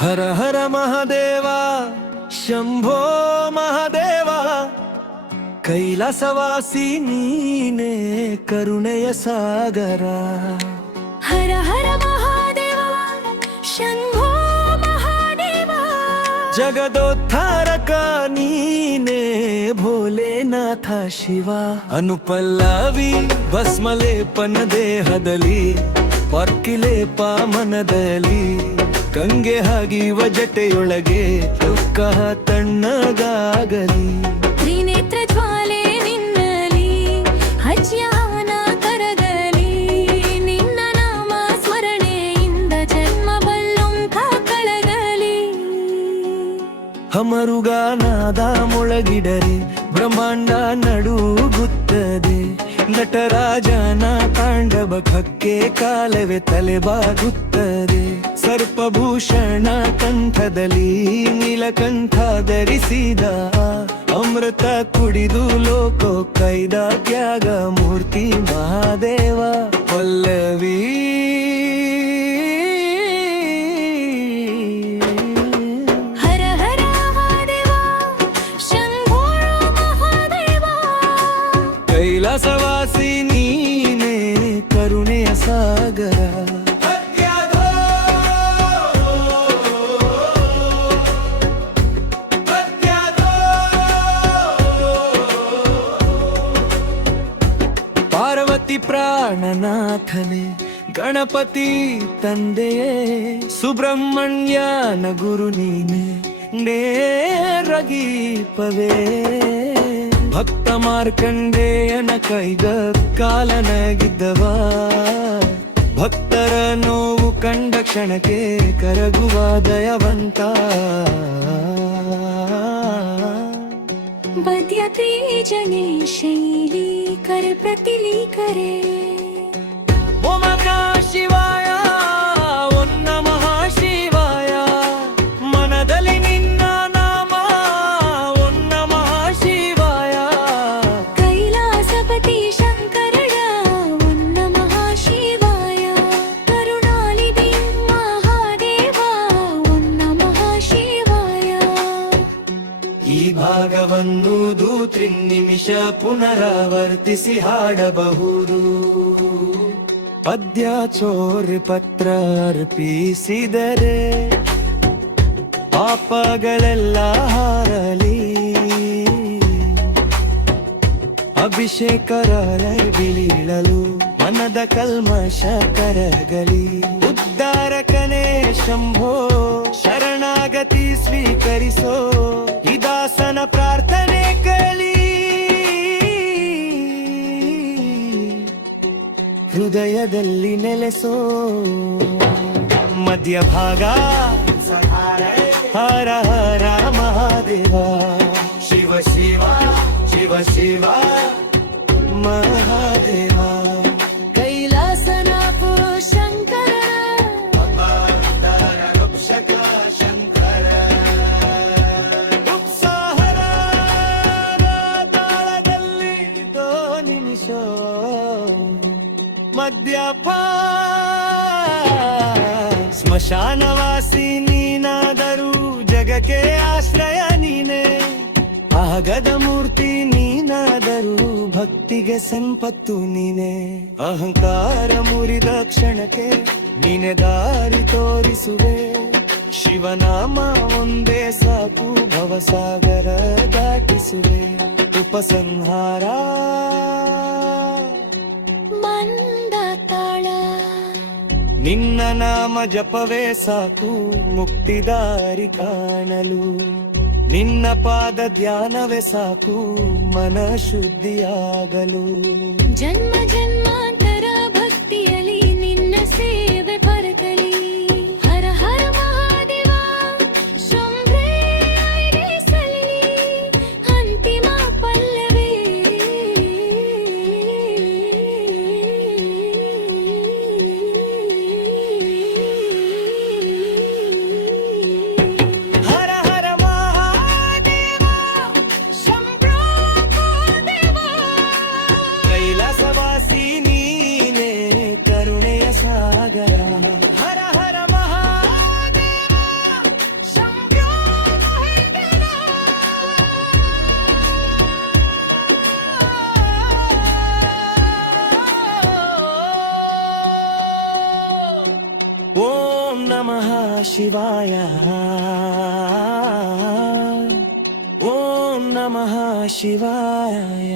ಹರ ಹರ ಮಹಾದೇವ ಶಂಭೋ ಮಹಾದೇವ ಕೈಲಾಸವಾಸಿ ನೀನೇ ಕರುಣೆಯ ಸಾಗರ. ಹರ ಹರ ಮಹಾದೇವ ಶಂಭೋ ಮಹಾದೇವ ಜಗದೋದ್ಧಾರಕ ನೀನೇ ಭೋಲೆನಾಥ ಶಿವ. ಅನುಪಲ್ಲವಿ ಭಸ್ಮಲೇಪನ ದೇಹದಲ್ಲಿ, ಪರ್ಕಿಲೇಪ ಮನದಲ್ಲಿ, ಗಂಗೆ ಹಾಗಿವ ಜಟೆಯೊಳಗೆ ದುಃಖ ತಣ್ಣಗಾಗಲಿ. ತ್ರಿನೇತ್ರ ಜ್ವಾಲೆ ನಿನ್ನಲಿ ಹಜ್ಯಾನ ಕರಗಲಿ. ನಿನ್ನ ನಾಮ ಸ್ಮರಣೆಯಿಂದ ಜನ್ಮ ಬಲ್ಲುಂಥ ಕಳಗಲಿ. ಹಮರುಗಾನಾದ ಮೊಳಗಿಡರೆ ಬ್ರಹ್ಮಾಂಡ ನಡುಗುತ್ತದೆ. ನಟರಾಜನ ತಾಂಡವಕ್ಕೆ ಕಾಲವೇ ತಲೆಬಾಗುತ್ತದೆ. ಸರ್ಪಭೂಷಣ ಕಂಠದಲ್ಲಿ ನೀಲಕಂಠ ಧರಿಸಿದ, ಅಮೃತ ಕುಡಿದು ಲೋಕ ಕೈದ ತ್ಯಾಗ ಮೂರ್ತಿ ಮಹಾದೇವ. ಪಲ್ಲವಿ ಹರ ಹರ ಮಹಾದೇವ ಶಂಭೋ ಮಹಾದೇವ ಕೈಲಾಸವಾಸಿ ನೀನೇ ಕರುಣೆಯ ಸಾಗರ. ಪಾರ್ವತಿ ಪ್ರಾಣನಾಥನೇ ಗಣಪತಿ ತಂದೆಯೇ, ಸುಬ್ರಹ್ಮಣ್ಯನ ಗುರು ನೀನೆ ನೇರಗೀಪವೇ. ಭಕ್ತ ಮಾರ್ಕಂಡೇಯನ ಕೈಗ ಕಾಲನಗಿದ್ದವ, ಭಕ್ತರ ನೋವು ಕಂಡ ಕ್ಷಣಕ್ಕೆ ಕರಗುವ ದಯವಂತ. बद्यते जने शैली कर प्रतिली करे. ಓಂ ನಮಃ ಶಿವಾಯ, ಓಂ ನಮಃ ಶಿವಾಯ. ಮನದಲ್ಲಿ ನಿನ್ನ ನಾಮ, ಓಂ ನಮಃ ಶಿವಾಯ. कैलासपति शंकरड ओं नमः शिवाय. करुणानिधि महादेव ओं नमः शिवाय. ಈ ಭಾಗವನ್ನು ತ್ರಿನಿಮಿಷ ಪುನರಾವರ್ತಿಸಿ ಹಾಡಬಹುದು. ಪದ್ಯ ಚೋರ್ ಪತ್ರ ಅರ್ಪಿಸಿದರೆ ಪಾಪಗಳೆಲ್ಲ ಹಾರಲಿ. ಅಭಿಷೇಕರ ಬೀಳಲು ಮನದ ಕಲ್ಮಶ ಕರಗಲಿ. ಉದ್ಧಾರಕನೇ ಶಂಭೋ ಶರಣಾಗತಿ ಸ್ವೀಕರಿಸೋ, ಈ ದಾಸನ ಪ್ರಾರ್ಥನೆ ಕಲಿ. ಹೃದಯದಲ್ಲಿ ನೆಲೆಸೋ ಮಧ್ಯಭಾಗ ಹರ ಹರ ಮಹಾದೇವ. ಶಿವ ಶಿವ ಶಿವ ಶಿವ ಮಹಾದೇವ. कैलासनाथ शंकर ರಕ್ಷಕ ಶಂಕರ. ಉತ್ಸಾಹರ ತಾಳದಲ್ಲಿ ದೋ ನಿಮಿಷ ಮದ್ಯಪ. ಸ್ಮಶಾನವಾಸಿ ನೀನಾದರೂ ಜಗಕ್ಕೆ ಆಶ್ರಯ ನೀನೆ. ಆಗದ ಮೂರ್ತಿ ನೀನಾದರೂ ಭಕ್ತಿಗೆ ಸಂಪತ್ತು ನೀನೆ. ಅಹಂಕಾರ ಮುರಿದ ಕ್ಷಣಕ್ಕೆ ನೀನೆ ದಾರಿ ತೋರಿಸುವೆ. ಶಿವನಾಮ ಒಂದೇ ಸಾಕು ಭವಸಾಗರ ದಾಟಿಸುವೆ. ಉಪಸಂಹಾರ ಮಂದ ತಾಳ ನಿನ್ನ ನಾಮ ಜಪವೇ ಸಾಕು ಮುಕ್ತಿದಾರಿ ಕಾಣಲು. ನಿನ್ನ ಪಾದ ಧ್ಯಾನವೇ ಸಾಕು ಮನ ಶುದ್ಧಿಯಾಗಲು. ಜನ್ಮ ಜನ್ಮಾಂತರ ಭಕ್ತಿಯಲಿ ನಿನ್ನ ಸೇವೆ ಪರತಲಿ. ಹರ ಹರ ಮಹಾದೇವ ಶಂಭೇ ಐರಿಸಲಿ. ಅಂತಿಮ ಪಲ್ಲವಿ ಹರ ಹರ ಮಹಾದೇವ ಶಂಭೋ ಮಹಾದೇವ. ಕೈಲಾಸವಾಸಿ ಶಿವಾಯ ಓಂ ನಮಃ ಶಿವಾಯ